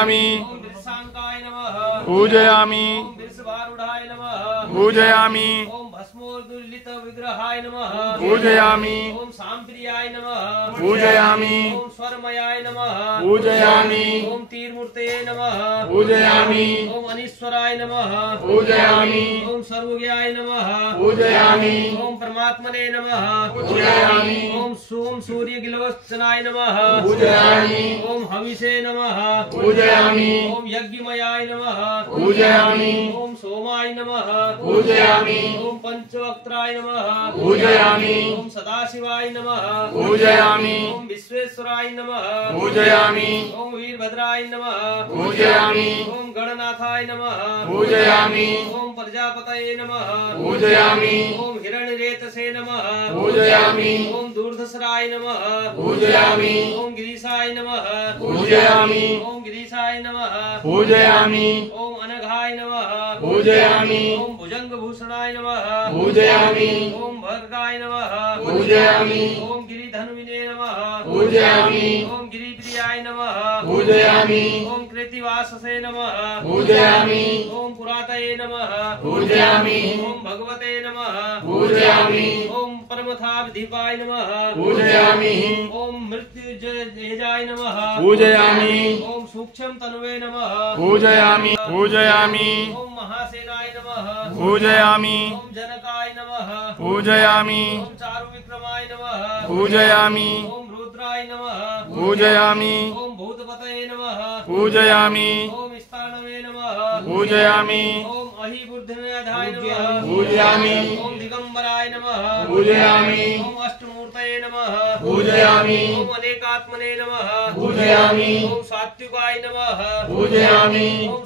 ओम वृषशांकाय नमः पूजयामि। ओम वृषभारूढ़ाय नमः पूजयामि। ओम भस्मोद्दुलित विग्रहाय नमः पूजयामि। ओम सांप्रियाय नमः पूजयामि। ओम स्वरमयाय नमः पूजयामि। ओम तीर्मूर्तये नमः पूजयामि। ओम अनीश्वराय नमः पूजयामि। ओम सर्वज्ञाय नमः पूजयामि। ओम परमात्मने नमः पूजयामि। ओम सूर्य गिलोचनाय नमः पूजयामि। ओम हविषे नमः पूजयामि। ओम यज्ञमयाय नमः पूजयामि। ओम सोमाय नमः पूजयामि। ओम पंचवक्त्राय नमः पूजयामि। ओम सदाशिवाय नमः पूजयामि। ओम विश्वेश्वराय नमः पूजयामि। ओम वीरभद्राय नमः पूजयामि। ओम गणनाथाय नमः पूजयामि। ओम प्रजापतये नमः पूजयामि। ओम हिरण्यरेतसे नमः पूजयामि। ओम दूरदर्शनाय नमः पूजयामि। ओम गिरीशाय नमः पूजयामि। ओम गिरीशाय नमः पूजयामि। ओम अनघाय नमः पूजयामि। ओम भुजंगभूषणाय नमः पूजयामि। ओम भद्राय नमः पूजयामि। ओम गिरिधन्विने नमः पूजयामि। ओम गिरिप्रियाय नमः पूजयामि। ओम कृतिवाससे नमः पूजयामि। ओम पुरातये नमः पूजयामि। ओम भगवते नमः पूजयामि। ओम परमथाधिपाय नमः पूजयामि। ओम मृत्युंजयाय नमः पूजयामि। ओम सूक्ष्म तनुवे नमः पूजयामि पूजयामि। ओम महासेनाय नमः पूजयामि। ओम जनकाय नमः पूजयामि। ओम चारुविक्रमाय नमः पूजयामि। ओम रुद्राय नमः पूजयामि। ओम भूतपतये नमः पूजयामि। ओम स्थानवे नमः पूजयामि। ओम अहिबुद्धिमेधाय नमः पूजयामि। ओम दिगंबराय नमः पूजयामि। ओम अष्टमूर्तये नमः पूजयामि। ओम अनेकात्मने नमः पूजयामि। ओम सात्विकाय नमः पूजयामि। ओम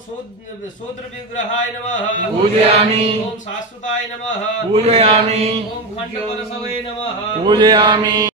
शूद्र विग्रहाय नमः पूजयामि। ओम शाश्वताय नमः पूजयामि। ओम खंडपरशवे नमः पूजयामि।